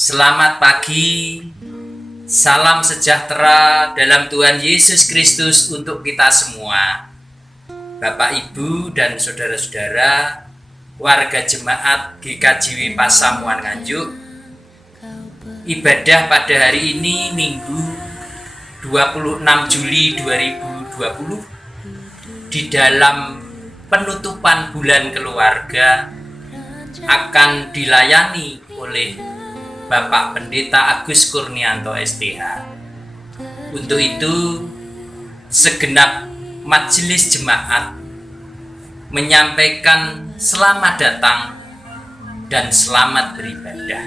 Selamat pagi, salam sejahtera dalam Tuhan Yesus Kristus untuk kita semua. Bapak, Ibu, dan saudara-saudara, warga jemaat GKJW Pasamuan Nganjuk, ibadah pada hari ini Minggu 26 Juli 2020 di dalam penutupan bulan keluarga akan dilayani oleh Bapak Pendeta Agus Kurnianto STH. Untuk itu, segenap majelis jemaat menyampaikan selamat datang dan selamat beribadah.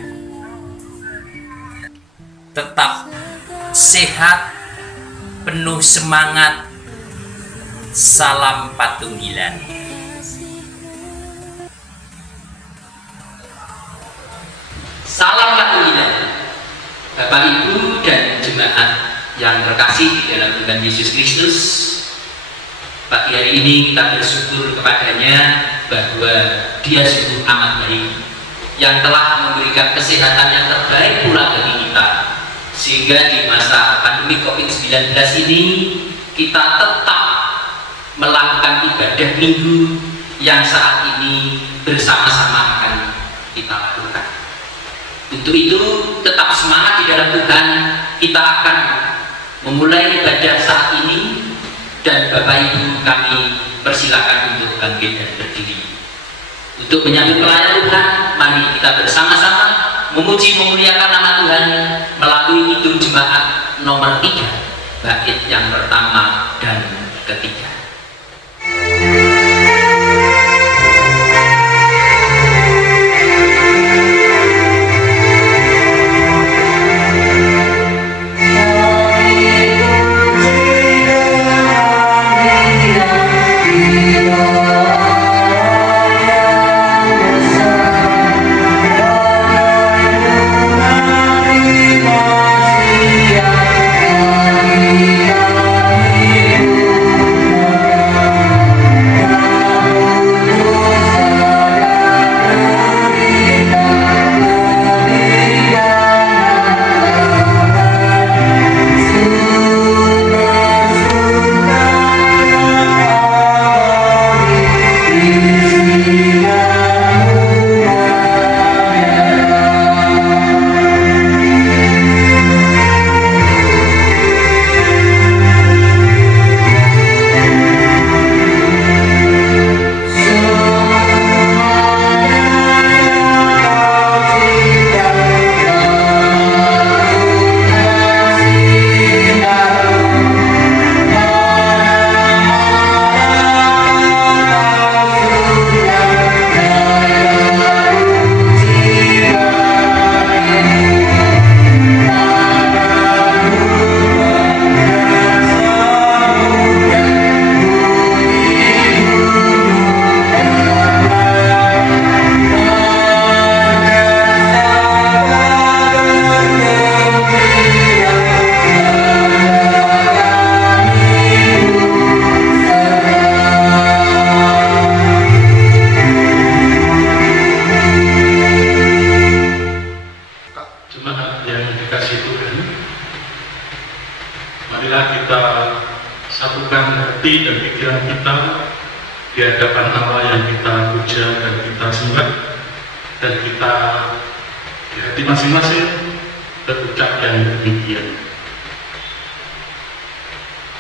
Tetap sehat, penuh semangat. Salam Patunggilan. Salam Patunggilan, Bapak, Ibu, dan jemaat yang terkasih di dalam Tuhan Yesus Kristus. Pagi hari ini kita bersyukur kepadanya bahwa Dia sungguh amat baik, yang telah memberikan kesehatan yang terbaik pula bagi kita, sehingga di masa pandemi COVID-19 ini kita tetap melakukan ibadah minggu yang saat ini bersama-sama akan kita lakukan. Untuk itu tetap semangat di dalam Tuhan. Kita akan memulai ibadah saat ini, dan Bapak Ibu kami persilakan untuk bangkit dan berdiri. Untuk menyambut pelayanan Tuhan, mari kita bersama-sama memuji memuliakan nama Tuhan melalui Kidung Jemaat nomor 3, bait yang pertama dan ketiga.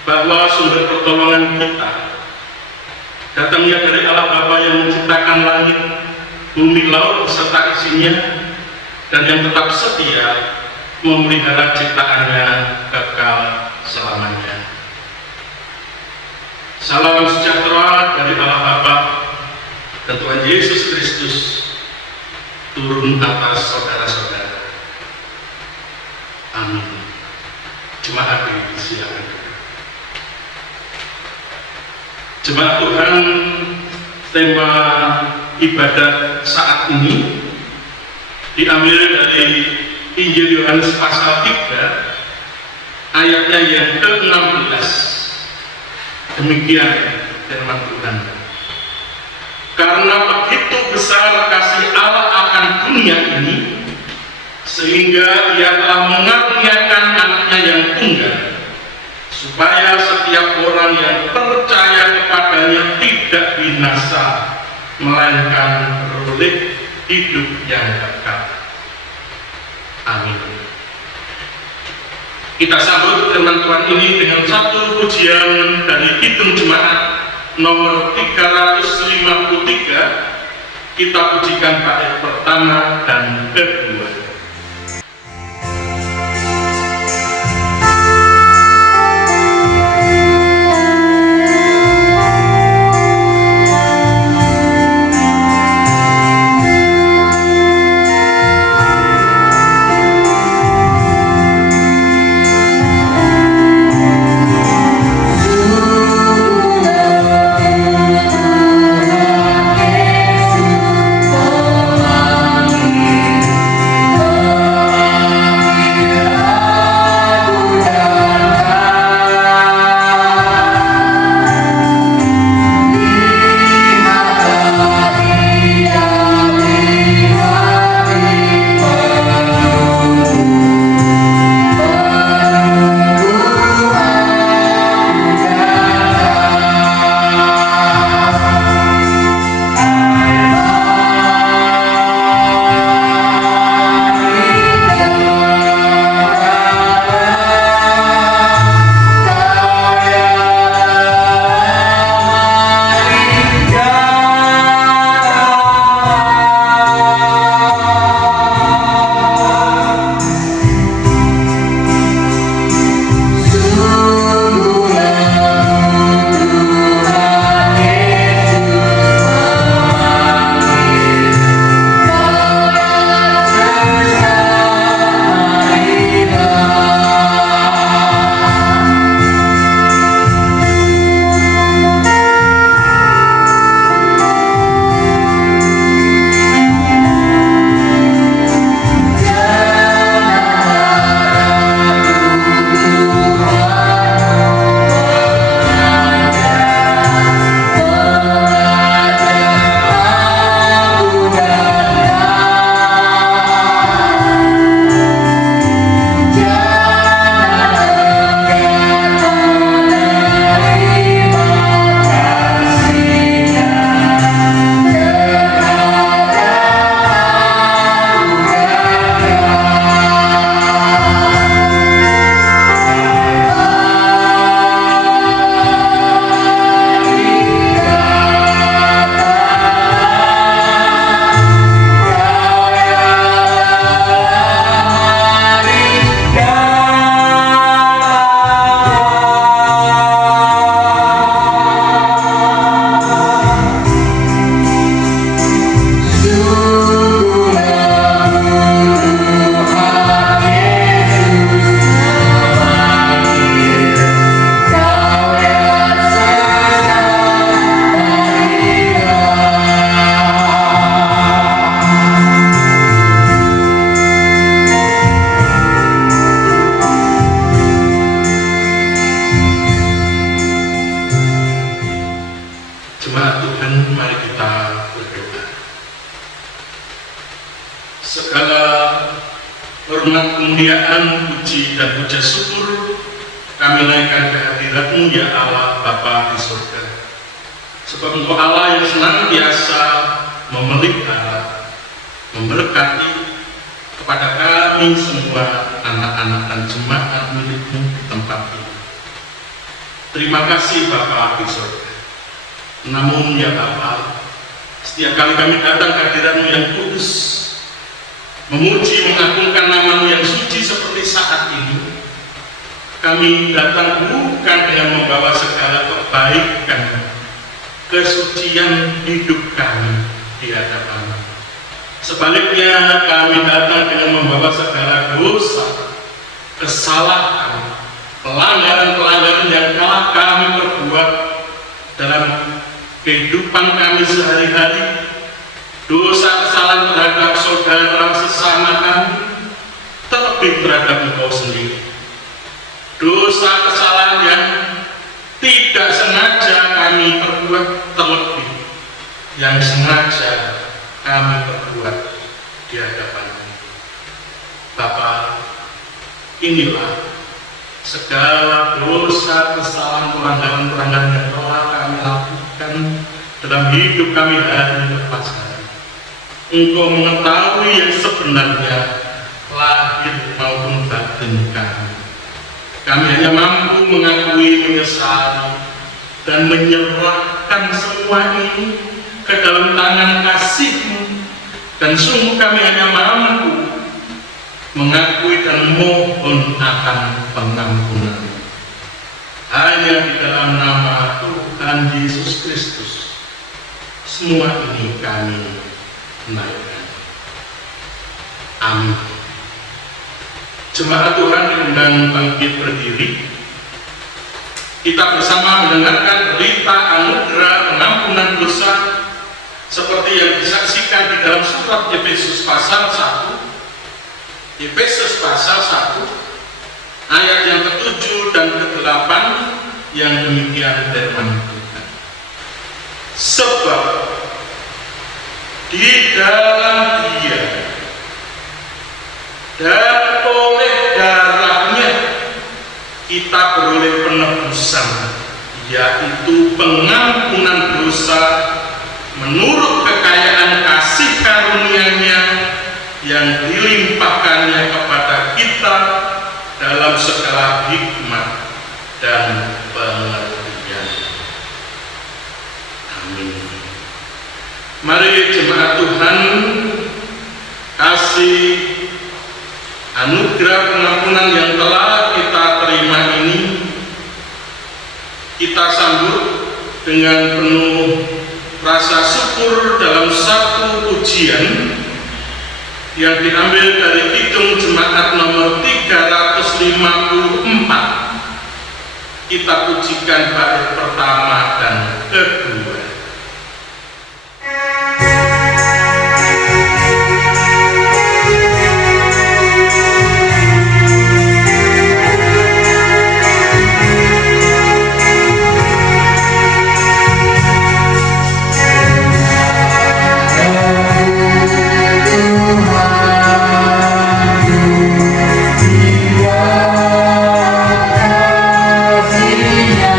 Bahwa sumber pertolongan kita datangnya dari Allah Bapa yang menciptakan langit, bumi, laut beserta isinya, dan yang tetap setia memelihara ciptaannya kekal selamanya. Salam sejahtera dari Allah Bapa dan Tuhan Yesus Kristus turun atas saudara-saudara. Amin. Jemaat disilakan. Jemaat Tuhan, tema ibadah saat ini diambil dari Injil Yohanes pasal 3 ayatnya yang ke-16. Demikian firman Tuhan. Karena begitu besar kasih Allah akan dunia ini, sehingga Ia telah mengaruniakan anaknya yang tunggal, supaya setiap orang yang percaya kepadanya tidak binasa, melainkan beroleh hidup yang kekal. Amin. Kita sambut firman Tuhan ini dengan satu pujian dari Kidung Jemaat nomor 353. Kita pujikan bait pertama dan kedua. hormat, kemuliaan, puji dan puja syukur kami naikkan ke hadirat-Mu ya Allah Bapa di surga. Sebab Engkau Allah yang senantiasa memelihara, memberkati kepada kami semua anak-anak dan jemaat milik-Mu di tempat ini. Terima kasih Bapa di surga. Namun ya Bapa, setiap kali kami datang ke hadirat-Mu yang kudus, memuji, mengagungkan nama-Mu yang suci seperti saat ini, kami datang bukan dengan membawa segala kebaikan, kesucian hidup kami di hadapan-Mu. Sebaliknya kami datang dengan membawa segala dosa, kesalahan, pelanggaran-pelanggaran yang telah kami perbuat dalam kehidupan kami sehari-hari, dosa kesalahan terhadap saudara sesama kami, terlebih terhadap Engkau sendiri. Dosa kesalahan yang tidak sengaja kami perbuat, terlebih yang sengaja kami perbuat di hadapan-Mu. Bapa, inilah segala dosa, kesalahan, pelanggaran yang telah kami lakukan dalam hidup kami hari lepas hari. Engkau mengetahui yang sebenarnya lahir maupun batin kami. Kami hanya mampu mengakui, menyesali, dan menyerahkan semua ini ke dalam tangan kasih-Mu. Dan sungguh kami hanya mampu mengakui dan mohon akan pengampunan. Hanya di dalam nama Tuhan Yesus Kristus semua ini kami naikkan. Amin. Jemaat Tuhan diundang bangkit berdiri. Kita bersama mendengarkan berita anugerah pengampunan dosa seperti yang disaksikan di dalam surat Efesus pasal 1. Efesus pasal 1 ayat yang ke-7 dan ke-8 yang demikian firman Tuhan. Sebab di dalam Dia dan oleh darahnya kita beroleh penebusan, yaitu pengampunan dosa menurut kekayaan kasih karunia-Nya yang dilimpahkannya kepada kita dalam segala hikmat dan pengertian. Amin. Mari jemaat Tuhan, kasih anugerah pengampunan yang telah kita terima ini kita sambut dengan penuh rasa syukur dalam satu pujian yang diambil dari Kidung Jemaat nomor 354. Kita pujikan bait pertama dan kedua. Kasihnya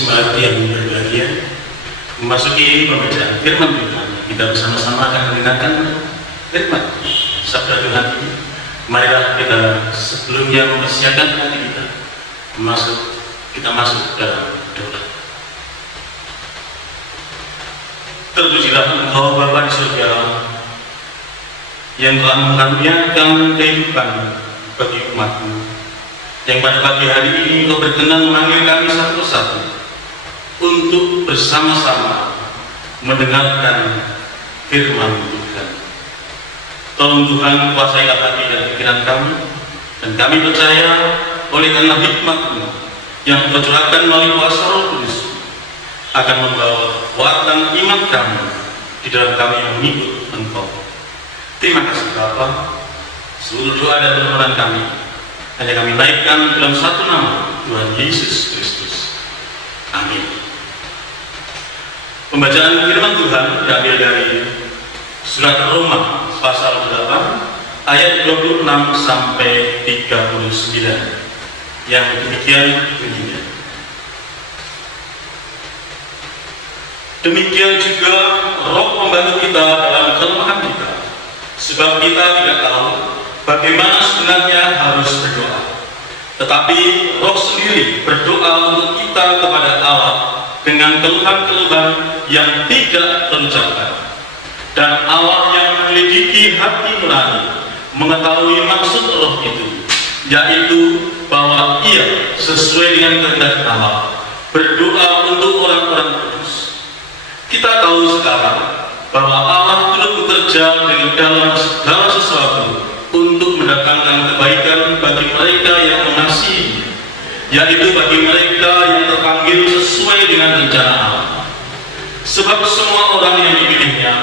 Jemaat yang berbahagia, memasuki pembacaan firman Tuhan, kita bersama-sama akan mendengarkan firman sabda Tuhan ini. Marilah kita sebelumnya mempersiapkan hati kita kita masuk dalam doa. Terpujilah Engkau Bapa di surga, yang telah mengaruniakan kehidupan bagi umat-Mu, yang pada pagi hari ini Engkau berkenan memanggil kami satu persatu untuk bersama-sama mendengarkan firman Tuhan. Tolong Tuhan kuasailah hati dan pikiran kami, dan kami percaya oleh karena hikmat-Mu yang Engkau curahkan melalui kuasa Roh Kudus akan membawa kekuatan iman kami di dalam kami mengikut Engkau. Terima kasih Bapa. Seluruh doa dan permohonan kami hanya kami naikkan dalam satu nama, Tuhan Yesus Kristus. Amin. Pembacaan firman Tuhan diambil dari surat Roma pasal 8 ayat 26 sampai 39 yang demikian bunyinya. Demikian juga Roh membantu kita dalam kelemahan kita, sebab kita tidak tahu bagaimana sebenarnya harus berdoa. Tetapi Roh sendiri berdoa untuk kita kepada Allah dengan keluhan-keluhan yang tidak terucapkan. Dan Allah yang menyelidiki hati nurani mengetahui maksud Roh itu, yaitu bahwa Ia sesuai dengan kehendak Allah berdoa untuk orang-orang kudus. Kita tahu sekarang bahwa Allah turut bekerja dalam segala sesuatu untuk mendatangkan kebaikan bagi mereka yang mengasihi, yaitu bagi mereka yang terpanggil sesuai dengan rencana Allah. Sebab semua orang yang dipilihnya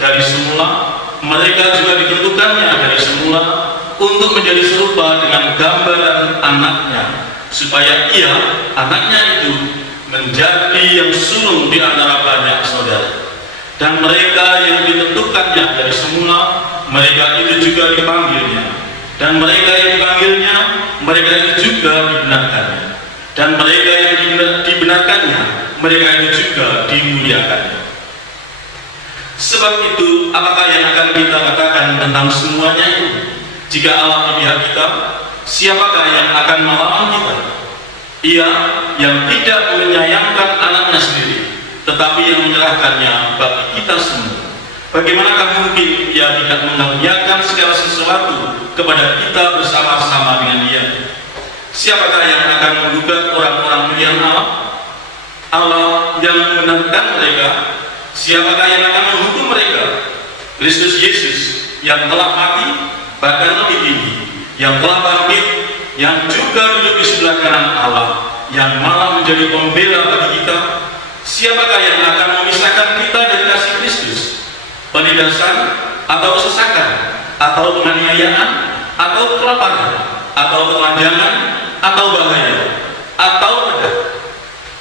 dari semula, mereka juga ditentukannya dari semula untuk menjadi serupa dengan gambaran anaknya, supaya ia, anaknya itu, menjadi yang sulung di antara banyak saudara. Dan mereka yang ditentukannya dari semula, mereka itu juga dipanggilnya. Dan mereka yang dipanggilnya, mereka itu juga dibenarkannya. Dan mereka yang dibenarkannya, mereka itu juga dimuliakannya. Sebab itu, apakah yang akan kita katakan tentang semuanya itu? Jika Allah di pihak kita, siapakah yang akan melawan kita? Ia yang tidak menyayangkan anaknya sendiri, tetapi yang menyerahkannya bagi kita semua. Bagaimanakah mungkin Ia tidak mengaruniakan segala sesuatu kepada kita bersama-sama dengan Dia? Siapakah yang akan menggugat orang-orang pilihan Allah? Allah yang membenarkan mereka. Siapakah yang akan menghukum mereka? Kristus Yesus yang telah mati, bahkan lebih tinggi, yang telah bangkit, yang juga duduk di sebelah kanan Allah, yang malah menjadi pembela bagi kita. Siapakah yang akan memisahkan kita dari kasih Kristus? Penindasan atau kesesakan, atau penganiayaan, atau kelaparan, atau ketelanjangan, atau bahaya, atau pedang?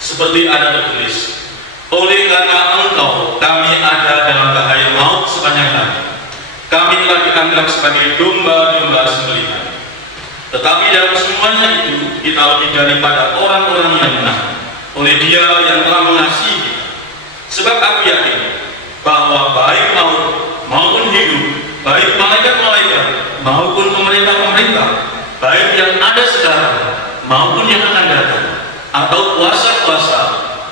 Seperti ada tertulis, oleh karena Engkau kami ada dalam bahaya maut sepanjang hari. Kami telah dianggap sebagai domba-domba sembelihan. Tetapi dalam semuanya itu kita lebih daripada orang-orang yang menang oleh Dia yang telah mengasihi kita. Sebab aku yakin bahwa baik maut maupun hidup, baik malaikat-malaikat maupun pemerintah-pemerintah, baik yang ada sekarang maupun yang akan datang, atau kuasa-kuasa,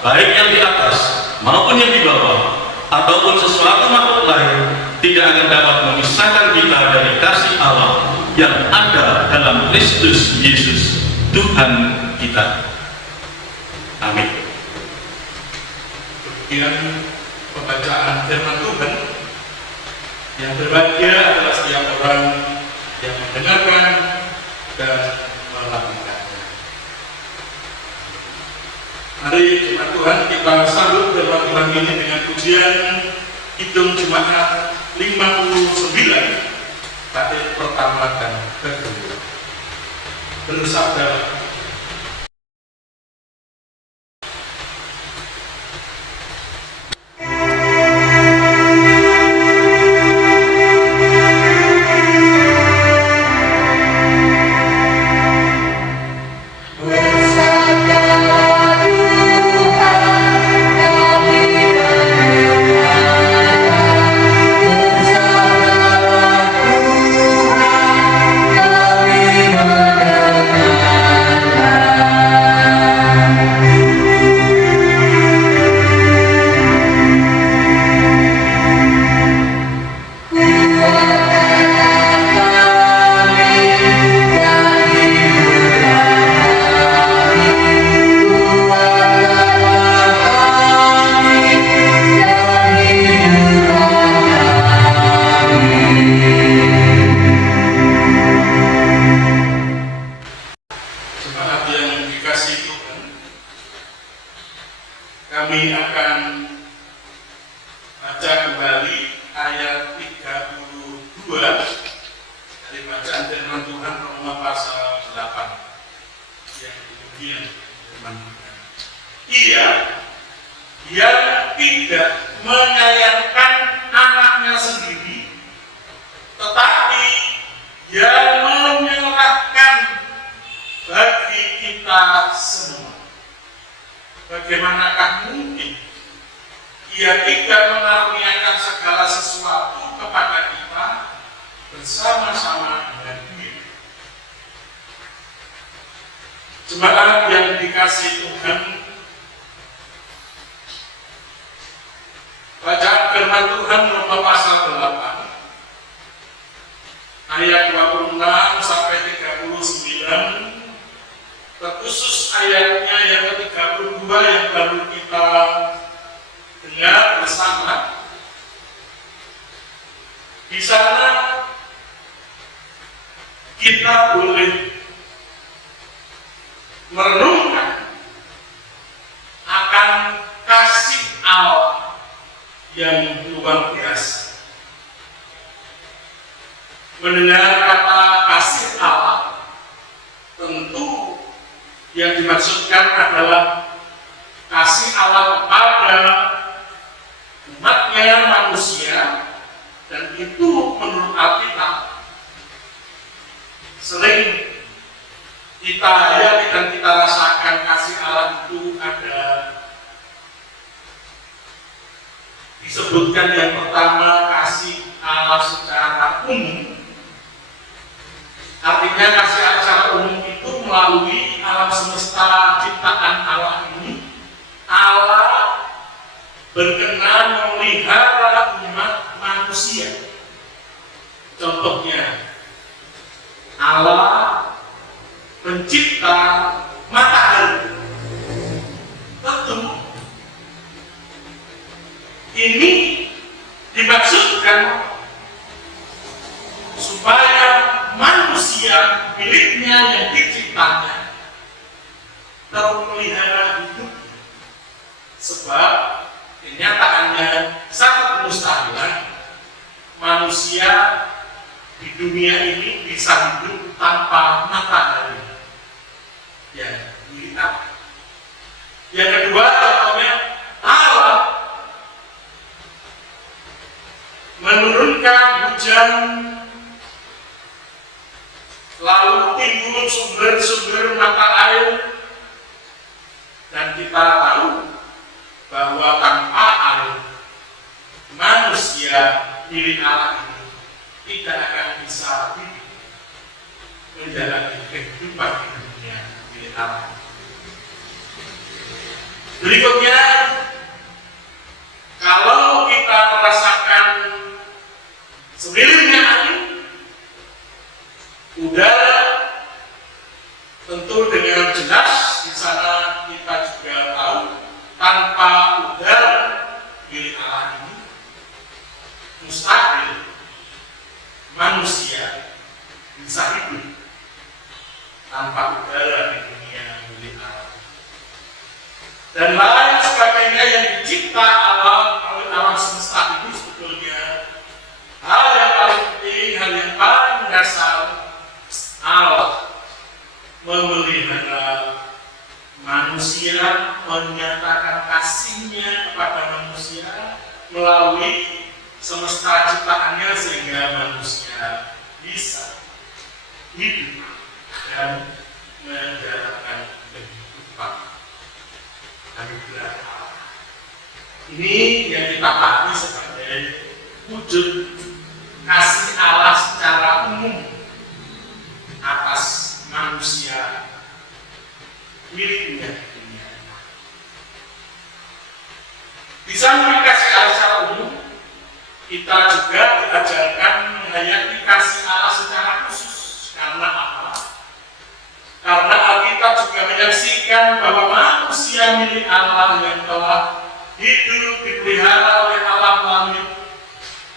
baik yang di atas maupun yang di bawah, ataupun sesuatu makhluk lain, tidak akan dapat memisahkan kita dari kasih Allah yang ada dalam Kristus Yesus Tuhan kita. Amin. Demikian pembacaan firman Tuhan. Yang berbahagia adalah setiap orang yang mendengarkan dan melakukannya. Mari jemaat Tuhan, kita sambut firman Tuhan ini dengan pujian Kidung Jemaat 59 bait pertama dan kedua. Bersabda, Bersabda yang dikasihi Tuhan, kami akan baca kembali ayat 32 dari bacaan firman Tuhan Roma pasal 8 yang kemudian firman Tuhan. Dia tidak menyayangkan anaknya sendiri, tetapi dia menyerahkan bagi kita semua. Bagaimanakah mungkin Ia tidak mengaruniakan segala sesuatu kepada kita bersama-sama dengan Dia? Jemaat yang dikasihi Tuhan, bacaan firman Tuhan Roma pasal 8 ayat 26 sampai 39, terkhusus ayatnya yang ke-32 yang baru kita dengar bersama. Di sana kita boleh merenungkan akan kasih Allah yang luar biasa. Mendengar kata kasih Allah, tentu yang dimaksudkan adalah kasih Allah kepada umatnya manusia, dan itu menurut Alkitab sering kita hayati dan kita rasakan kasih Allah itu ada disebutkan yang pertama kasih Allah secara umum. Artinya kasih Allah secara umum itu melalui alam semesta ciptaan Allah ini, Allah berkenan memelihara umat manusia. Contohnya, Allah pencipta matahari. Tentu ini dimaksudkan supaya manusia miliknya yang diciptanya terpelihara hidup, sebab kenyataannya sangat mustahilan manusia di dunia ini bisa hidup tanpa matahari yang milik Allah. Yang kedua, contohnya Allah menurunkan hujan, lalu timbul sumber-sumber mata air, dan kita tahu bahwa tanpa air manusia milik Allah ini tidak akan bisa hidup menjalani kehidupan di dunia milik Allah. Berikutnya, kalau kita merasakan semilirnya angin, udara, tentu dengan jelas di sana kita juga tahu tanpa udara milik Allah ini mustahil manusia bisa hidup tanpa udara di dunia milik Allah. Dan lain sebagainya yang dicipta Allah oleh alam semesta ini sebetulnya hal yang paling penting, hal yang paling mendasar, Allah memelihara manusia, menyatakan kasih-Nya kepada manusia melalui semesta ciptaannya sehingga manusia bisa hidup dan menjalankan kehidupan anugerah Allah. Ini yang kita pahami sebagai wujud kasih Allah secara umum atas manusia miliknya di dunia. Di samping kasih Allah secara umum, kita juga diajarkan menghayati kasih Allah secara khusus. Karena apa? Karena Alkitab juga menyaksikan bahwa manusia milik Allah yang telah hidup dipelihara oleh Allah melalui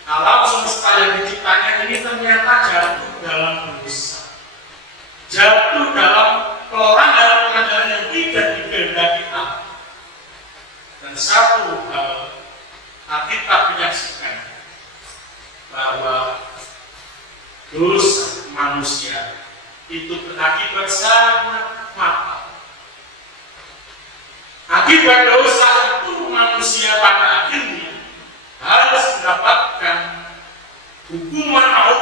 alam semesta yang diciptanya ini ternyata jatuh dalam dosa, jatuh dalam pelorangan dikehendaki Allah. Dan satu hal Alkitab menyaksikan bahwa dosa manusia itu berakibat sangat fatal. Akibat dosa itu manusia pada akhirnya harus mendapatkan hukuman maut.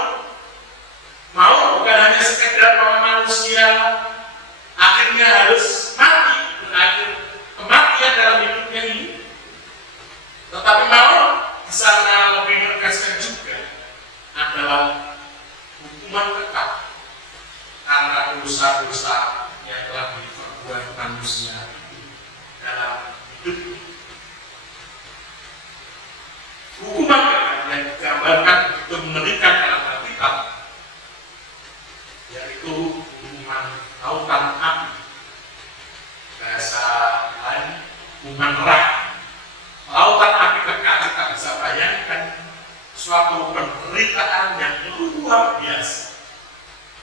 Maut bukan hanya sekedar bahwa manusia akhirnya harus mati, berakhir kematian dalam hidupnya ini, tetapi maut di sana lebih menegaskan juga adalah hukuman kekal karena dosa-dosa yang telah diperbuat manusia dalam hidup. Hukuman yang digambarkan itu mengerikan dalam Alkitab, yaitu hukuman lautan api, bahasa lain hukuman neraka. Lautan api kekal, kita bisa bayangkan suatu penderitaan yang luar biasa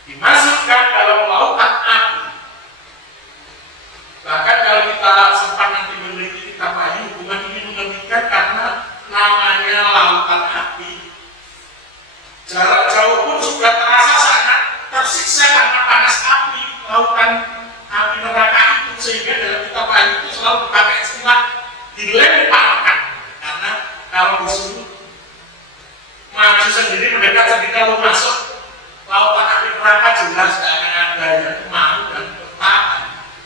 dimasukkan dalam lautan api. Bahkan kalau kita sempat nanti meneliti, kita pahami hukuman ini mengerikan karena namanya lautan api. Jarak jauh pun sudah terasa sangat tersiksa karena panas api, lautan api neraka itu, sehingga dalam kitab Wahyu itu selalu dipakai istilah dilemparkan. Karena kalau disuruh maju sendiri, mendekat sendiri, kalau masuk lautan api neraka jelas tidak akan ada yang mau dan bertahan.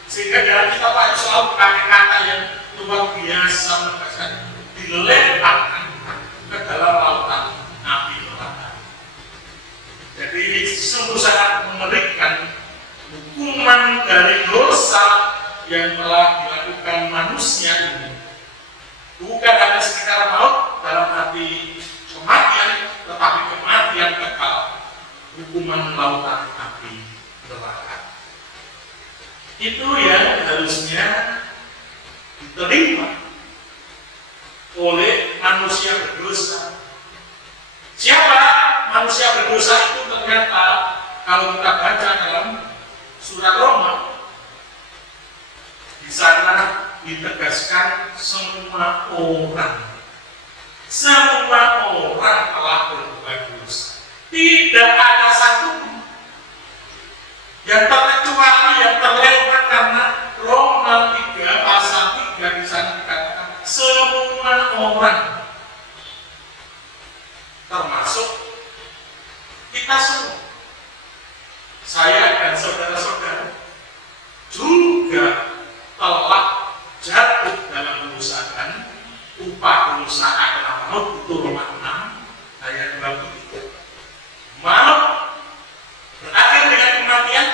Sehingga dalam kitab Wahyu selalu dipakai kata yang luar biasa, menegaskan dilemparkan ke dalam lautan api neraka. Jadi ini sungguh sangat mengerikan hukuman dari dosa yang telah dilakukan manusia ini. Bukan hanya sekedar maut dalam arti kematian, tetapi kematian kekal, hukuman lautan api neraka. Itu yang harusnya diterima oleh manusia berdosa. Siapa manusia berdosa itu? Ternyata kalau kita baca dalam surat Roma, di sana ditegaskan semua orang telah berbuat dosa. Tidak ada satu yang terkecuali, yang terlewat, karena Roma 3 pasal 3 di sana dikatakan semua orang, termasuk kita semua. Saya dan saudara-saudara juga telah jatuh dalam dosa, dan upah dosa adalah maut. Itu Roma 6 ayat 23. Maut berakhir dengan kematian,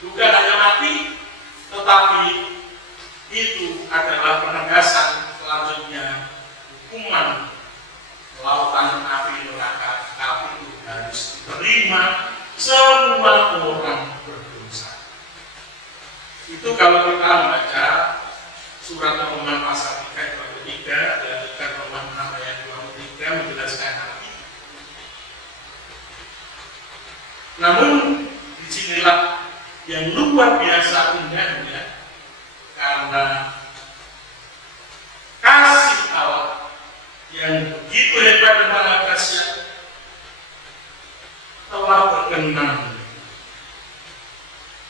bukan hanya mati, tetapi itu adalah penegasan selanjutnya hukuman lautan api neraka. Tapi itu harus diterima semua orang berdosa. Itu kalau kita membaca surat Roma pasal 3 ayat 23 dan surat Roma 6 ayat 23 menjelaskan hal ini. Namun disinilah yang luar biasa indahnya, karena kasih Allah yang begitu hebat dan maha dahsyat telah berkenan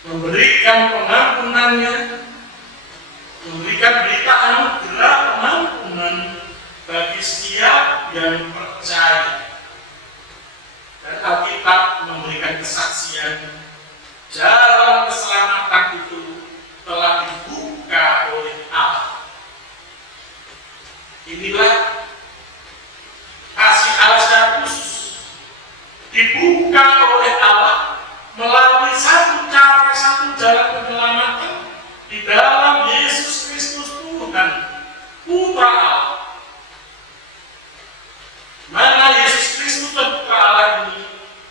memberikan pengampunannya, memberikan berita anugerah pengampunan bagi setiap yang percaya. Dan Alkitab memberikan kesaksian jalan keselamatan itu telah dibuka oleh Allah. Inilah kasih Allah secara khusus dibuka oleh Allah melalui satu cara, satu jalan penyelamatan di dalam Yesus Kristus Tuhan, Putra Allah. Mana Yesus Kristus dan Putra Allah ini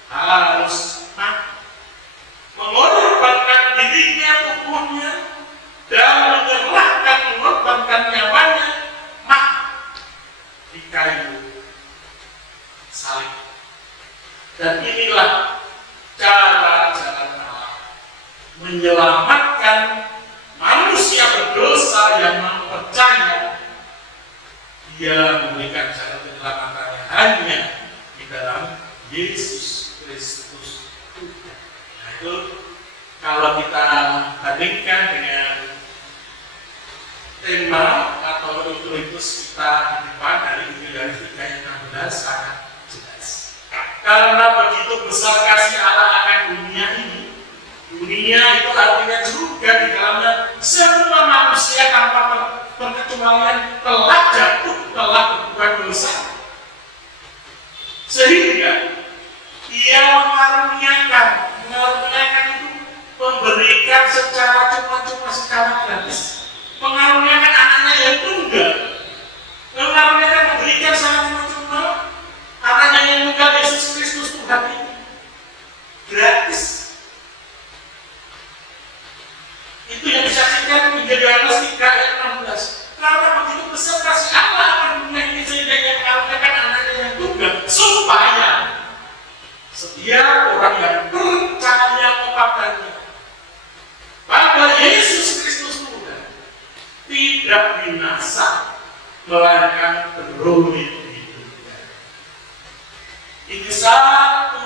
harus mati, mengorbankan dirinya, tubuhnya, dan menyerahkan, mengorbankan nyawanya mati di kayu salib. Dan inilah cara-cara Allah menyelamatkan manusia berdosa Dia memberikan jalan penyelamatannya hanya di dalam Yesus Kristus. Nah itu kalau kita bandingkan dengan tema atau rutinitas kita di depan dari Injil dari 3 ayat 16 sangat jelas. Karena begitu besar kasih Allah akan dunia ini, dunia itu artinya juga di dalamnya semua manusia tanpa perkecualian telah jatuh, telah berbuat dosa, sehingga Ia mengaruniakan itu memberikan secara cuma-cuma, secara gratis, mengaruniakan anaknya yang tunggal, mengaruniakan memberikan secara cuma-cuma anaknya yang tunggal Yesus Kristus Tuhan ini gratis. Itu yang disaksikan Injil Yohanes 3 ayat 16. Karena begitu besar kasih Allah akan dunia ini sehingga Ia mengaruniakan anaknya yang tunggal, supaya setiap orang yang percaya kepadanya, pada Yesus Kristus Tuhan, tidak binasa, melainkan beroleh hidupnya. Ini satu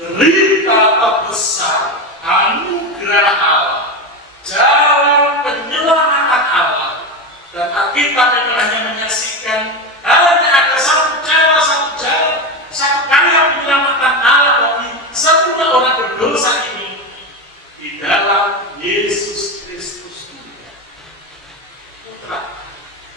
berita terbesar anugerah Allah, jalan penyelamatan Allah. Dan Alkitab memang hanya menyaksikan hanya ada satu karya penyelamatan Allah bagi semua orang berdosa ini di dalam Yesus Kristus Putra.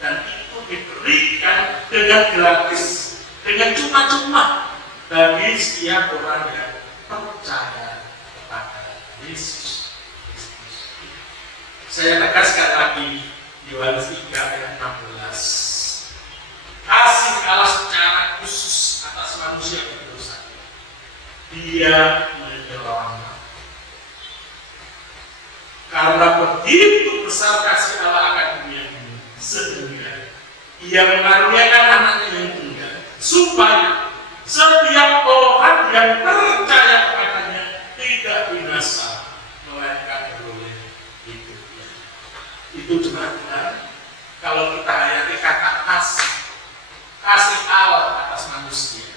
Dan itu diberikan dengan gratis, dengan cuma-cuma bagi setiap orang yang percaya kepada Yesus Kristus. Saya tegaskan lagi Yohanes 3 ayat 16. Kasih Allah secara khusus atas manusia berdosa. Dia menyelamatkan. Karena begitu besar kasih Allah akan dunia ini, sehingga Ia mengaruniakan anaknya yang tunggal, supaya setiap orang yang percaya kepadanya tidak binasa, melainkan beroleh hidupnya. Itu benar-benar kalau kita hayati kata kasih Allah atas manusia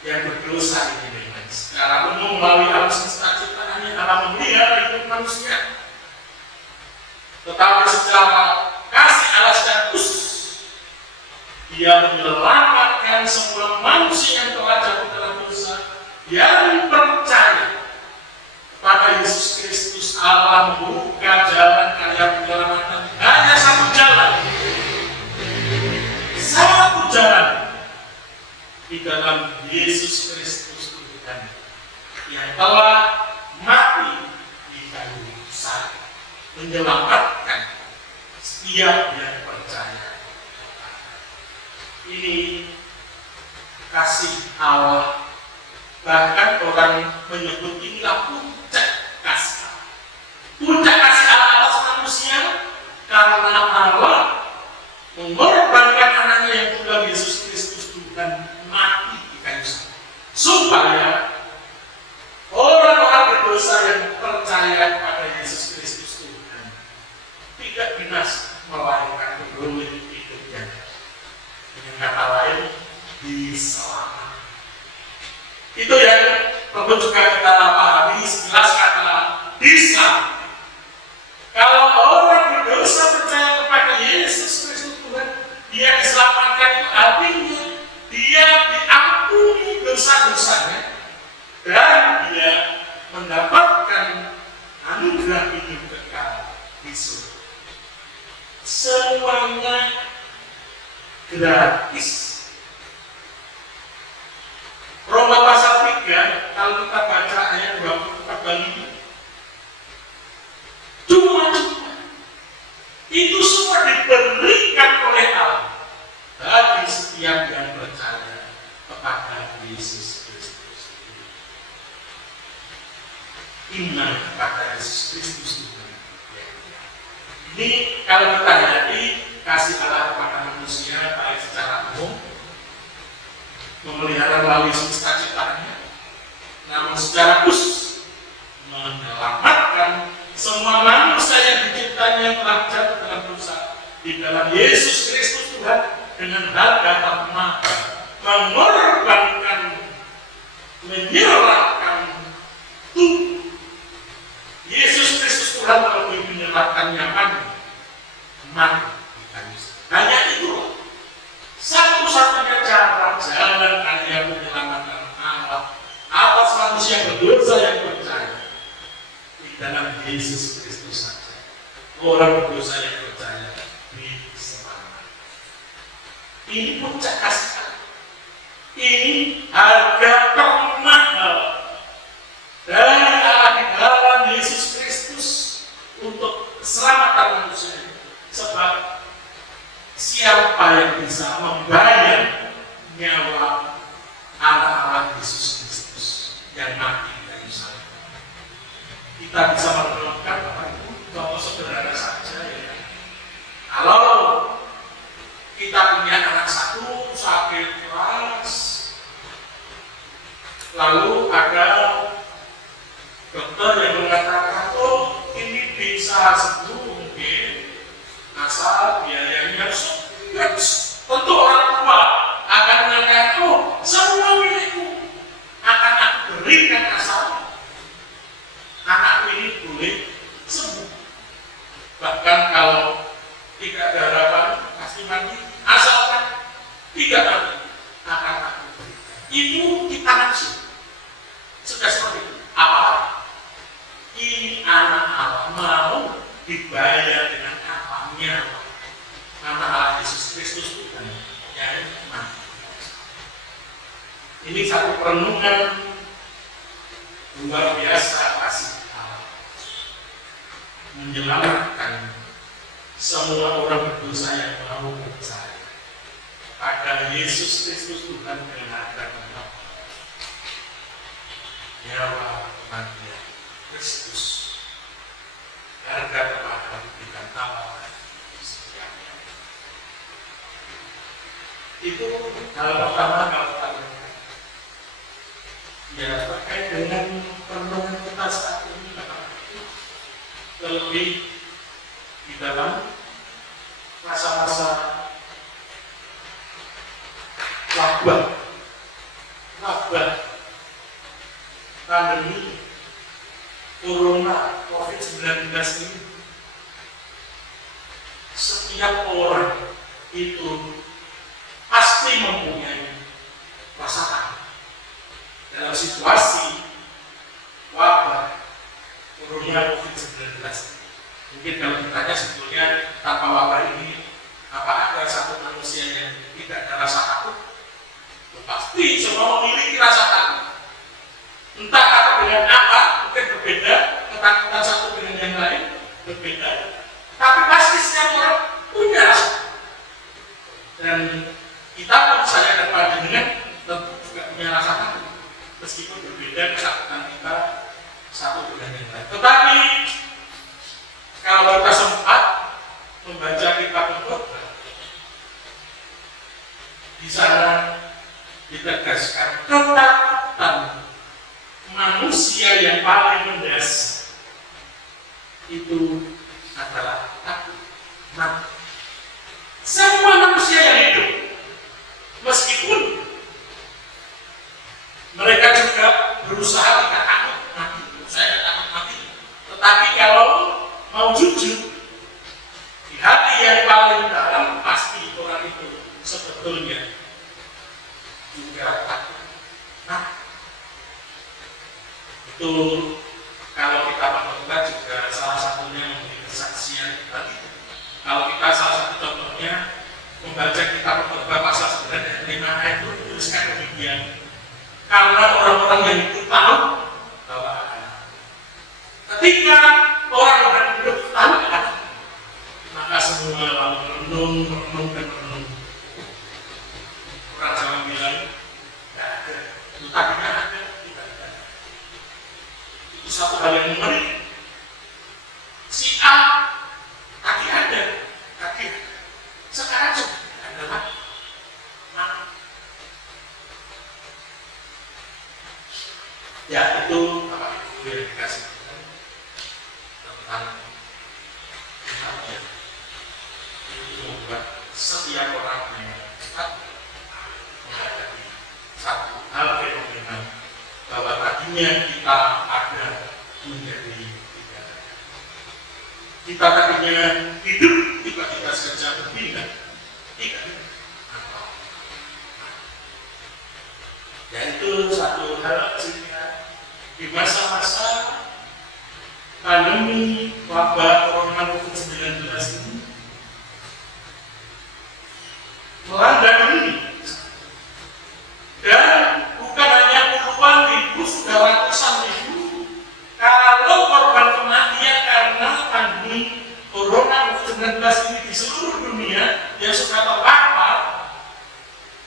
yang berdosa ini memang secara umum melalui alam semesta ciptaannya Allah memelihara hidup manusia, tetapi secara kasih Allah secara khusus Dia menyelamatkan semua manusia yang telah jatuh dalam dosa, yang percaya kepada Yesus Kristus. Allah membuka jalan karya penyelamatan, hanya satu jalan di dalam Yesus Kristus Tuhan yang telah mati di kayu salib, menyelamatkan setiap yang percaya. Ini kasih Allah, bahkan orang menyebut inilah puncak kasih Allah. Puncak kasih Allah atas manusia karena Allah mengorbankan anaknya yang tunggal Yesus Kristus Tuhan mati di kayu salib, supaya orang-orang berdosa yang percaya kepada Yesus Kristus Tuhan tidak binasa, melainkan beroleh hidup yang, dengan kata lain, diselamatkan. Itu yang perlu juga kita pahami sejelas kata diselamatkan. Kalau orang berdosa percaya kepada Yesus Kristus Tuhan, dia diselamatkan, itu artinya dia diampuni dosa-dosanya dan dia mendapatkan anugerah hidup kekal di surga. Semuanya gratis. Roma pasal 3, kalau kita baca ayat 24-25, cuma-cuma itu semua diberikan oleh Allah bagi setiap yang percaya kepada Yesus Kristus. Iman kepada Yesus Kristus ini kalau kita hayati kasih Allah kepada manusia baik secara umum, memelihara melalui semesta ciptaannya, namun secara khusus menyelamatkan semua manusia yang diciptanya telah jatuh dalam dosa, di dalam Yesus Kristus Tuhan dengan harga termahal mengorbankan, menyerahkan tubuh. Yesus Kristus Tuhan lebih menyerahkan nyaman mati. Hanya itu satu-satunya cara jalan yang menyelamatkan Allah atas manusia berdosa yang percaya di dalam Yesus Kristus saja. Orang berdosa yang percaya diselamatkan. Ini puncak kasih. Ini harga termahal dari Allah di dalam Yesus Kristus untuk keselamatan manusia. Sebab siapa yang bisa membayar nyawa anak-anak Yesus Kristus yang mati dari sana? Kita bisa merenungkan contoh sederhana saja ya. Kalau kita punya anak satu sakit keras, lalu ada dokter yang mengatakan, oh ini bisa sembuh mungkin, asal biayanya sekian. Tentu orang tua akan mengatakan, oh semua milikku akan aku berikan asal anak ini boleh sembuh. Bahkan kalau tidak ada harapan pasti mati, asalkan tidak mati akan aku berikan. Itu kita nafsu sudah seperti itu. Apa? Ini anak Allah mau dibayar dengan apanya? Anak Allah Yesus Kristus Tuhan yang mati. Ini satu perenungan luar biasa kasih Allah menyelamatkan semua orang berdosa yang mau percaya pada Yesus Kristus Tuhan dengan harga termahal. Nyawa mati Kristus, harga termahal diberikan Allah. Itu hal pertama kalau kita lakukan. Ya terkait dengan perenungan kita saat ini, terlebih di dalam masa-masa wabah pandemi Corona COVID-19 ini, setiap orang itu pasti mempunyai rasa takut dalam situasi wabah Corona COVID-19. Mungkin kalau ditanya sebetulnya tanpa wabah ini, apa ada satu manusia yang tidak ada rasa takut? Pasti semua memiliki rasa takut. Entah atau dengan apa, mungkin berbeda, ketakutan satu dengan yang lain berbeda. Tapi pasti setiap orang punya rasa. Dan kita pun saya dan panjenengan tentu juga punya rasa takut, meskipun berbeda ketakutan kita satu dengan yang lain. Tetapi kalau kita sempat membaca kitab Khotbah, di sana ditegaskan ketakutan manusia yang paling mendasar itu adalah takut mati. Semua manusia yang hidup, meskipun mereka juga berusaha tidak takut mati, saya tidak takut mati, tetapi kalau mau jujur di hati yang paling dalam, pasti orang itu sebetulnya juga takut mati. Itu kalau kita mencoba juga salah satunya memberi kesaksian tadi. Kalau kita salah satu contohnya membaca kitab Khotbah pasal 9 ayat 5 ayat itu dituliskan demikian. Karena orang-orang yang itu tahu bahwa ketika orang-orang itu tahu maka semua lalu merenung dan merenung. Orang Jawa bilang tidak ada, tapi tidak ada. Itu satu hal yang menarik. Si A tadi ada, sekarang juga ada lagi. Ya itu apa itu yang dikasih tentang setiap orang yang menghadapi satu hal fenomena bahwa tadinya kita ada menjadi tidak. Kita tadinya hidup, tiba-tiba saja berpindah. Tidak. Yaitu satu hal di masa-masa pandemi wabah corona COVID-19 ini melanda dunia, dan bukan hanya puluhan ribu, sudah ratusan ribu. Kalau korban kematian karena pandemi corona COVID-19 ini di seluruh dunia yang sudah terpapar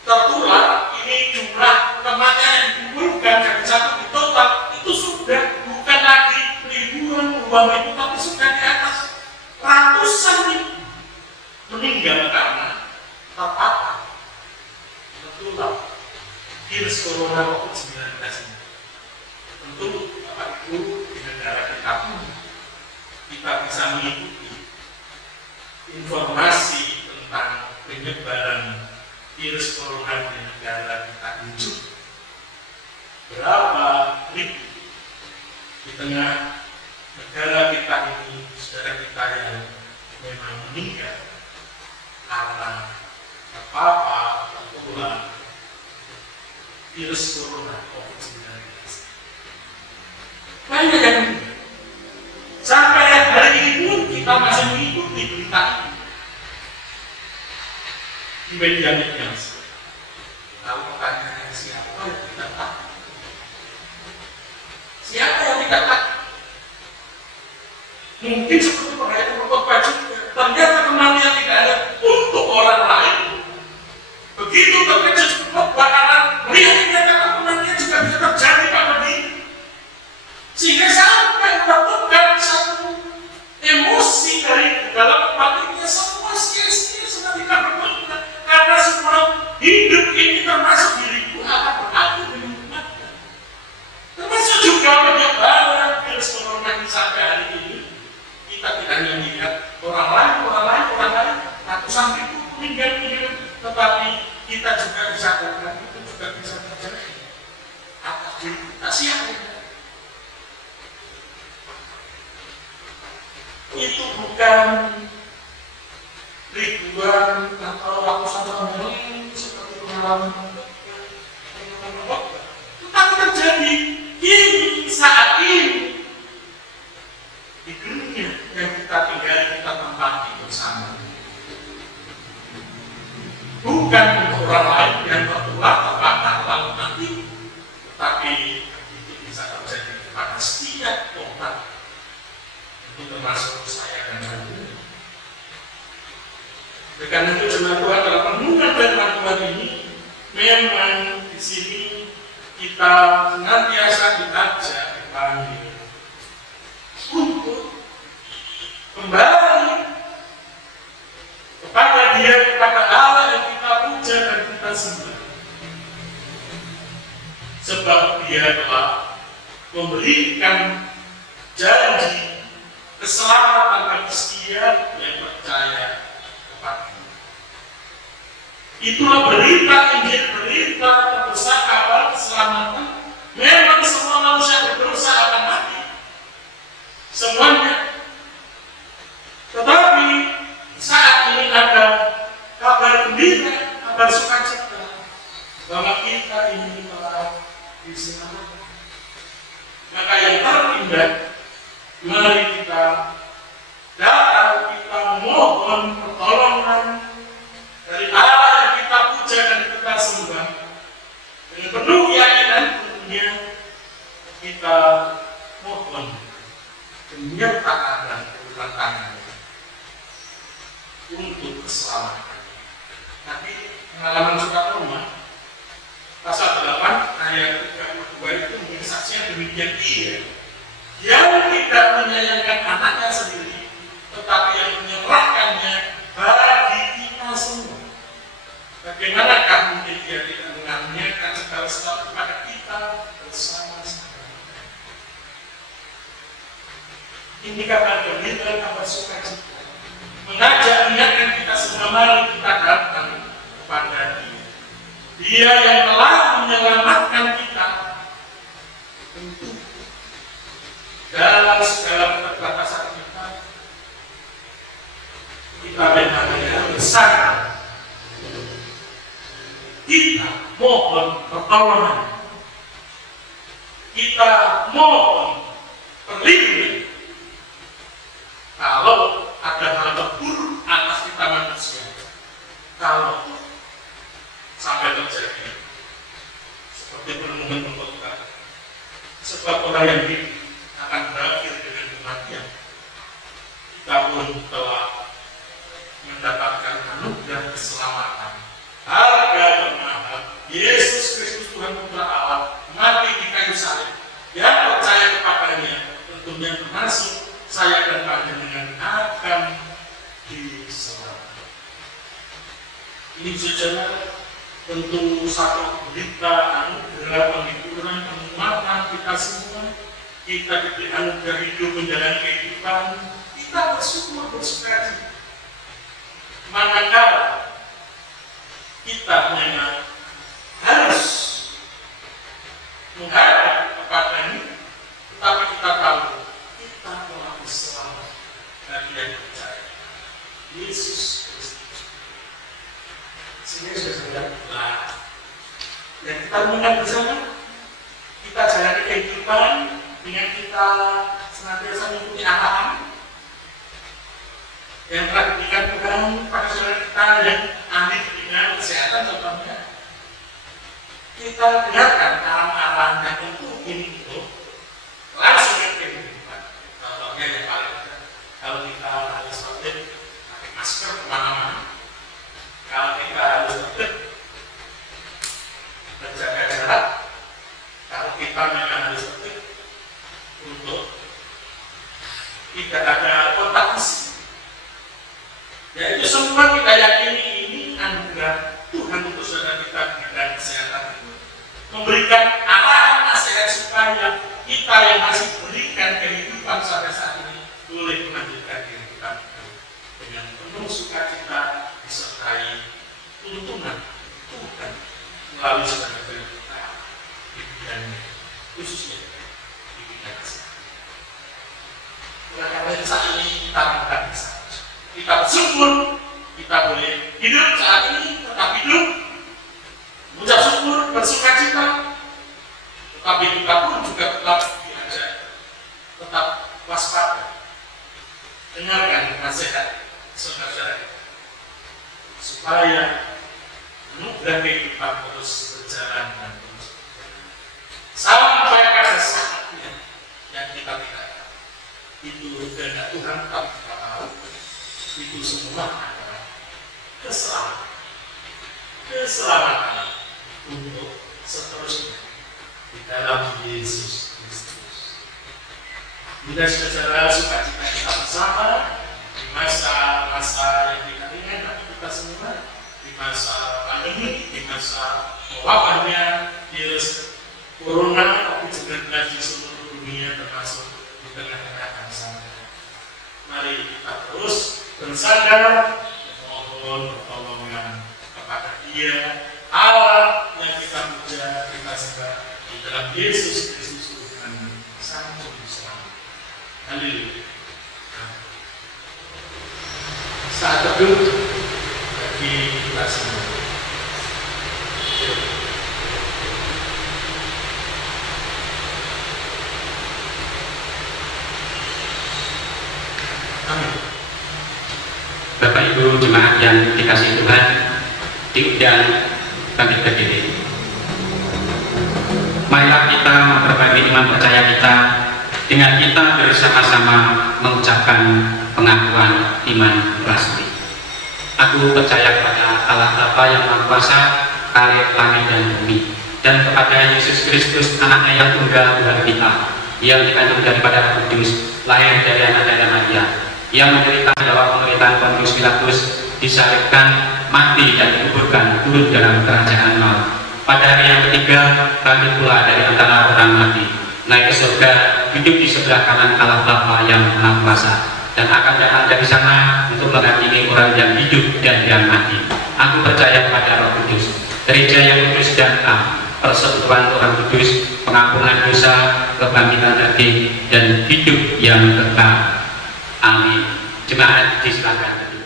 tertular, ini jumlah kematian yang dikumpulkan dari satu di total itu sudah bukan lagi ribuan, puluhan ribu, tapi sudah di atas ratusan ribu meninggal karena terpapar tertular virus corona COVID-19 ini. Tentu Bapak Ibu di negara kita pun kita bisa mengikuti informasi tentang penyebaran virus corona di negara kita ini. Berapa ribu di tengah negara kita ini, saudara kita yang memang meninggal karena terpapar tertular virus corona COVID-19. Banyak yang meninggal. Sampai hari ini pun kita masih mengikuti berita ini di media-media. Tahu pertanyaannya siapa yang tidak tahu? Siapa yang tidak tahu? Mungkin seperti penghayat khotbah juga. Ternyata kematian tidak ada untuk orang lain. Begitu terkejut khotbah karena melihat ternyata kematian juga bisa terjadi pada diri. Sehingga sampai melakukan satu emosi dari dalam hatinya, semua sia-sia sudah tidak berguna. Karena semua hidup ini termasuk diriku akan berakhir dengan kematian. Termasuk juga penyebaran virus corona ini sampai hari ini. Kita tidak hanya melihat orang lain, ratusan ribu meninggal, tetapi kita juga disadarkan itu juga bisa terjadi atas diri kita. Siapa? Itu bukan ribuan atau ratusan orang seperti pengalaman, tetapi terjadi kini, saat ini di dunia yang kita tinggali, kita tempati bersama. Bukan untuk orang lain yang tertular, terbakar, lalu nanti, tetapi itu bisa terjadi pada setiap orang. Itu termasuk saya dan Anda. Karena itu jemaat Tuhan dalam renungan firman Tuhan ini, memang di sini kita senantiasa diajak, dipanggil untuk kembali kepada Dia, kepada Allah yang kita puja dan kita sembah. Sebab Dia telah memberikan janji keselamatan bagi setiap yang percaya kepada-Nya. Itulah berita Injil, berita terbesar kabar keselamatan. Memang semua manusia berdosa akan mati, semuanya. Tetapi saat ini ada kabar gembira, kabar sukacita bahwa kita ini telah diselamatkan. Maka yang terindah, mari kita datang, kita mohon pertolongan dari Allah yang kita puja dan kita sembah. Dengan penuh keyakinan tentunya kita mohon penyertaan dan urutan tangan untuk keselamatan. Tapi pengalaman surat Roma pasal 8 ayat 32 itu menjadi saksi yang demikian iya, yang tidak menyayangkan anaknya sendiri, tetapi yang menyerahkannya bagi kita semua. Bagaimanakah mungkin Dia tidak mengaruniakan segala sesuatu kepada kita bersama-sama? Ini kabar gembira, kabar sukacita, mengajak mengingatkan kita semua mari kita datang kepada Dia. Dia yang telah menyelamatkan kita tentu dalam segala keterbatasan kita. Kita benar-benar bersama. Kita mohon pertolongan. Kita mohon perlindungan. Kalau ada hal buruk atas kita manusia, kalau sampai terjadi seperti penemuan kita, sebab orang yang hidup akan berakhir dengan kematian, kita pun telah mendapatkan anugerah keselamatan. Harga bermahal Yesus Kristus Tuhan Putra Allah mati di kayu salib. Yang percaya kepadanya tentunya termasuk saya dan panjenengan akan diselamatkan. Ini saudara tentu satu berita anugerah penghiburan penguatan kita semua. Kita diberi anugerah hidup menjalani kehidupan. Kita bersyukur bersukacita. Manakala kita memang harus menghadap kepadanya, tetapi kita tahu kita telah selamat bagi yang percaya Yesus Kristus. Sehingga saudara, dan kita renungkan bersama, kita jalani kehidupan dengan kita senantiasa mengikuti arahan yang telah diberikan Tuhan pada saudara kita yang ahli dengan kesehatan contohnya. Kita dengarkan arahan-arahan yang tentu ini itu langsung dengan kehidupan. Contohnya yang paling kalau kita harus wajib pakai masker kemana-mana, kalau kita harus wajib menjaga jarak, kalau kita memang harus wajib untuk tidak ada kontak fisik. Yaitu semua kita yakini ini anugerah Tuhan untuk saudara kita berikan kesehatan, memberikan arahan nasihat supaya kita yang masih berikan kehidupan sampai saat ini boleh melanjutkan kehidupan dengan penuh sukacita disertai tuntunan Tuhan melalui saudara kita di bidang khususnya di bidang kesehatan. Oleh karena itu saat ini kita bukan bisa. Kita bersyukur, kita boleh hidup saat ini, tetap hidup, mengucap syukur, bersukacita, tetapi kita pun juga tetap diajak, tetap waspada, dengarkan nasihat saudara supaya anugerah kehidupan terus berjalan dan terus berjalan sampai pada saatnya yang kita tidak itu kehendak Tuhan tetap kita tahu. Itu semua adalah keselamatan untuk seterusnya di dalam Yesus Kristus. Bila saudara sukacita kita bersama di masa-masa yang tidak ringan bagi kita semua, di masa pandemi, di masa wabahnya virus Corona COVID-19 di seluruh dunia termasuk di tengah-tengah bangsa. Mari kita terus bersandar mohon pertolongan kepada Dia Allah yang kita puja, kita sembah di dalam Yesus Kristus Tuhan Sang Juru Selamat. Haleluya. Saat teduh bagi kita semua. Amin. Bapak Ibu jemaat yang dikasihi Tuhan, diundang bangkit berdiri. Marilah kita memperbaiki iman percaya kita dengan kita bersama-sama mengucapkan pengakuan iman rasmi. Aku percaya kepada Allah Bapa yang Maha Kuasa, Khalik langit dan bumi, dan kepada Yesus Kristus, Anaknya yang tunggal Tuhan kita, yang dikandung daripada Roh Kudus, lahir dari anak Maria, yang menderita di bawah pemerintahan Pontius Pilatus, disalibkan, mati dan dikuburkan, turun dalam kerajaan maut. Pada hari yang ketiga, bangkit pula dari antara orang mati, naik ke surga, hidup di sebelah kanan Allah Bapa yang Maha Kuasa, dan akan datang dari sana untuk menghakimi orang yang hidup dan yang mati. Aku percaya kepada Roh Kudus, gereja yang kudus dan am, persekutuan orang kudus, pengampunan dosa, kebangkitan daging, dan hidup yang kekal. Amin. Jemaat disilakan duduk.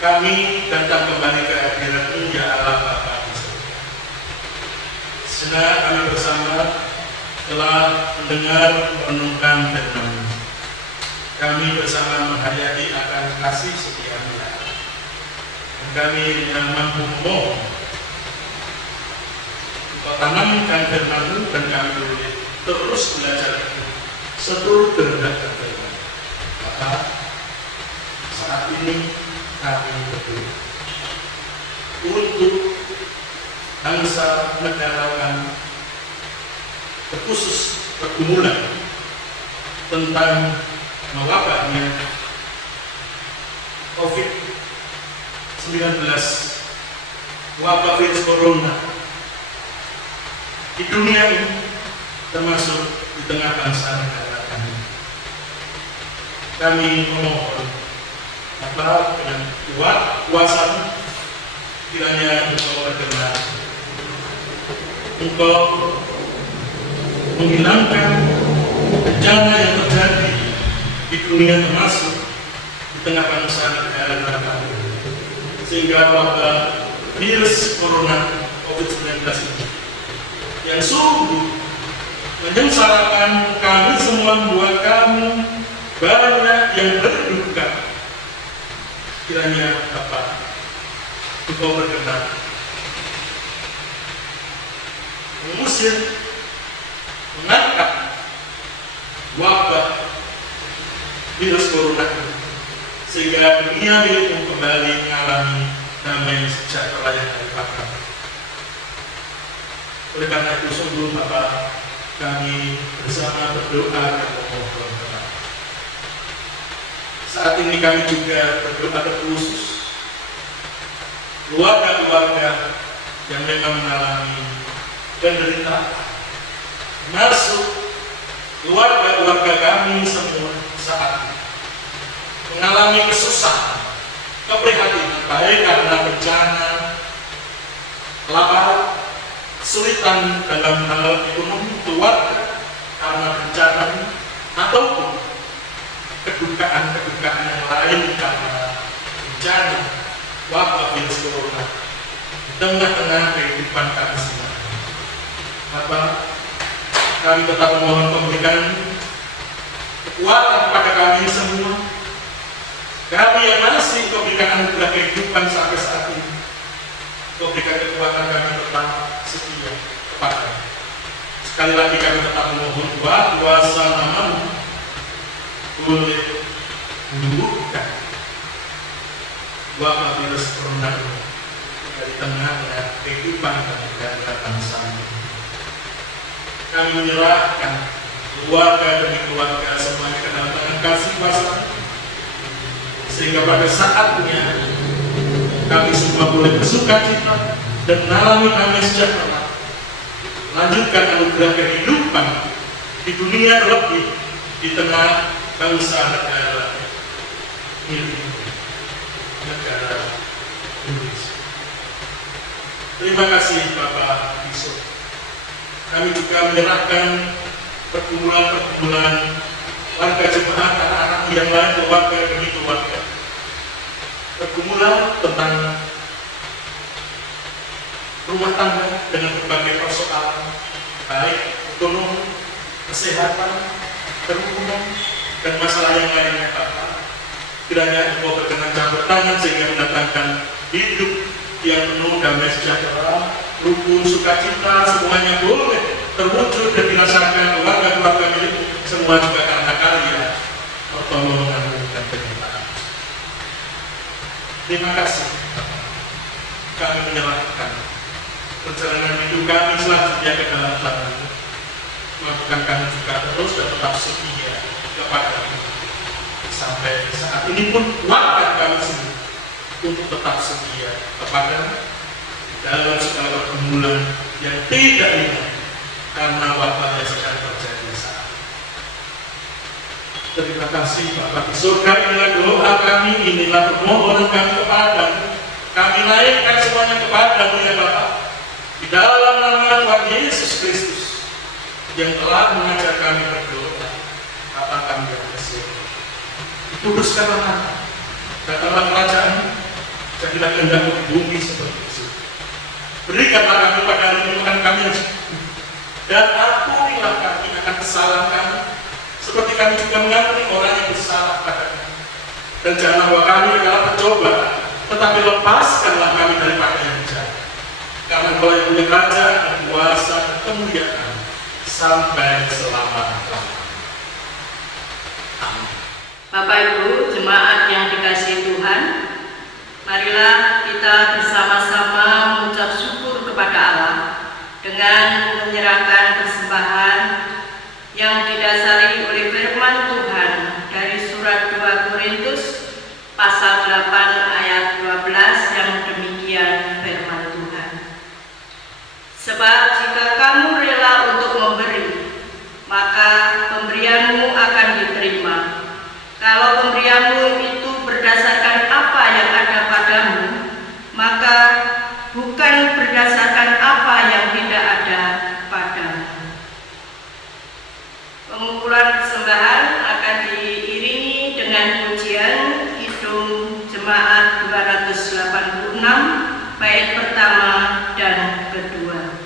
Kami datang kembali ke hadirat-Mu ya Allah Bapa di surga. Senang kami bersama telah mendengar renungkan firman-Mu. Kami bersama menghayati akan kasih setia-Mu. Dan kami yang mampu memohon Engkau tanamkan firman-Mu dan kami boleh terus belajar seluruh kehendak firman. Maka saat ini kami berdoa untuk bangsa negara kami, terkhusus pergumulan tentang mewabahnya COVID-19, wabah virus corona di dunia ini, termasuk di tengah bangsa negara kami. Kami memohon Bapa dengan kuasa kiranya Engkau berkenan, Engkau menghilangkan bencana yang terjadi di dunia, termasuk di tengah bangsa negara kami, sehingga wabah virus corona COVID-19 ini yang sungguh menyengsarakan kami semua, membuat kami banyak yang berduka. Kiranya Bapa Engkau berkenan mengusir, mengangkat wabah virus corona ini, sehingga dunia milikmu kembali mengalami damai sejahtera yang daripada. Oleh karena itu sungguh Bapa, kami bersama berdoa dan memohon. Saat ini kami juga berdoa terkhusus keluarga-keluarga yang memang mengalami penderitaan, masuk keluarga-keluarga kami semua saat ini mengalami kesusahan, keprihatinan, baik karena bencana, kelaparan, kesulitan dalam hal ekonomi keluarga karena bencana ini, ataupun kedukaan-kedukaan yang lain karena bencana wabah virus corona di tengah-tengah kehidupan kami semua. Bapak, kami tetap memohon memberikan kekuatan kepada kami semua. Kami yang masih Kau berikan anugerah kehidupan sampai saat ini, Kau berikan kekuatan kami tetap setia kepada. Sekali lagi kami tetap memohon bahwa nama-Mu boleh menyembuhkan wabah virus corona dari tengah-tengah kehidupan dan bangsa. Kami menyerahkan keluarga demi keluarga semuanya ke dalam tangan kasih kuasa, sehingga pada saatnya kami semua boleh bersuka cita dan mengalami damai sejahtera. Lanjutkan anugerah kehidupan di dunia, terlebih di tengah bangsa negara milik negara Indonesia. Terima kasih Bapak Bishop. Kami juga menyerahkan pergumulan-pergumulan warga jemaat, anak-anak yang lain, keluarga demi keluarga. Pergumulan tentang rumah tangga dengan berbagai persoalan, baik ekonomi, kesehatan, kerukunan, dan masalah yang lainnya. Bapak, kiranya Engkau berkenan campur tangan sehingga mendatangkan hidup yang penuh damai sejahtera, rukun, sukacita, semuanya boleh terwujud dan dirasakan keluarga-keluarga milik semua juga karena karya pertolongan dan penyertaan. Terima kasih. Kami menyerahkan perjalanan hidup kami selanjutnya ke dalam tangan-Mu. Maafkan kami juga terus dan tetap setia kepada-Mu. Sampai saat ini pun kuatkan kami semua untuk tetap setia kepada-Mu dalam segala pergumulan yang tidak ringan karena wabah yang sedang terjadi Terima kasih Bapa di surga, inilah doa kami, inilah permohonan kami kepadamu. Kami naikkan semuanya kepadamu ya Bapa, di dalam nama Tuhan Yesus Kristus yang telah mengajar kami berdoa. Bapa kami yang di surga, kuduskanlah nama, datanglah kerajaan-Mu, jadilah kehendak-Mu di bumi seperti di surga. Berikanlah kami pada hari ini makan kami yang cukup, dan ampunilah kami akan kesalahan kami, seperti kami juga mengampuni orang yang bersalah pada kami. Dan janganlah bawa kami ke dalam pencobaan, tetapi lepaskanlah kami daripada yang jahat. Karena Engkau yang punya kerajaan dan kuasa dan kemuliaan sampai selama-lamanya. Amin. Bapak Ibu, jemaat yang dikasihi Tuhan, marilah kita bersama-sama mengucap syukur kepada Allah dengan menyerahkan persembahan yang didasari oleh firman Tuhan dari surat 2 Korintus pasal 8 ayat 12 yang demikian firman Tuhan. Sebab jika kamu rela untuk memberi, maka pemberianmu akan diterima. Kalau pemberianmu itu berdasarkan apa yang ada padamu, maka bukan berdasarkan apa yang tidak ada padamu. Pengumpulan persembahan akan diiringi dengan pujian Kidung Jemaat 286 bait pertama dan kedua.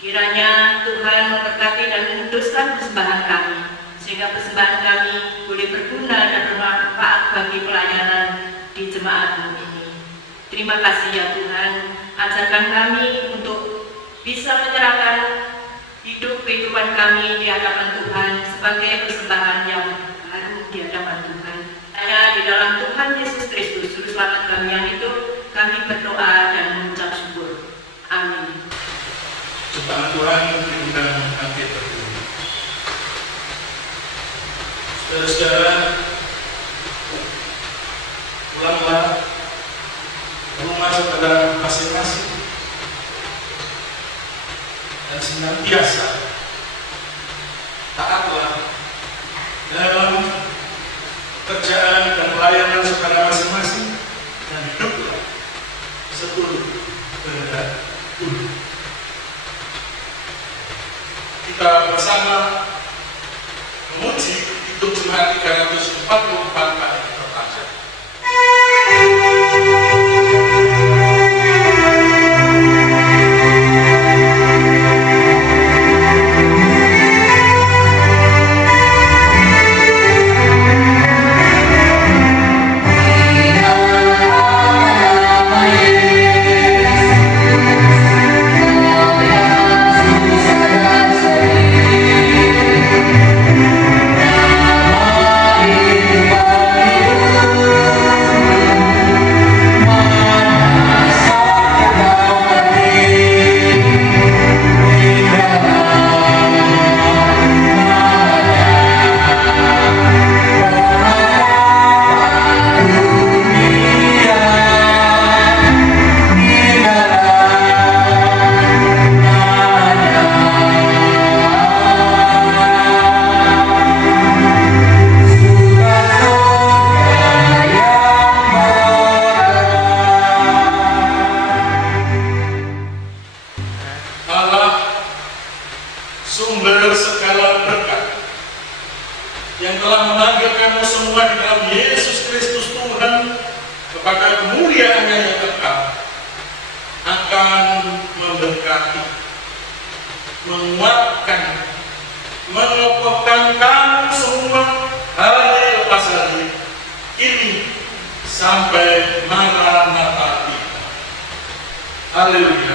Kiranya Tuhan memberkati dan menguduskan persembahan kami, sehingga persembahan kami boleh berguna dan bermanfaat bagi pelayanan di jemaat-Mu ini. Terima kasih ya Tuhan, ajarkan kami untuk bisa menyerahkan hidup kehidupan kami di hadapan Tuhan sebagai persembahan yang baru di hadapan Tuhan. Hanya di dalam Tuhan Yesus Kristus, Juru Selamat kami yang hidup, kami berdoa dan mengucap syukur. Amin. Ciptaan Tuhan diundang nanti berdiri. Saudara-saudara, pulanglah rumah saudara masing-masing dan senantiasa taatlah dalam kerjaan dan pelayanan saudara masing-masing dan hiduplah seturut kehendak Tuhan. Kita bersama memuji Kidung Jemaat 344 bait pertama. Amin. yang telah memanggil kamu semua di dalam Yesus Kristus Tuhan kepada kemuliaan yang kekal, akan memberkati, menguatkan, mengokohkan kamu semua hari lepas hari ini sampai Maranatha. Haleluya.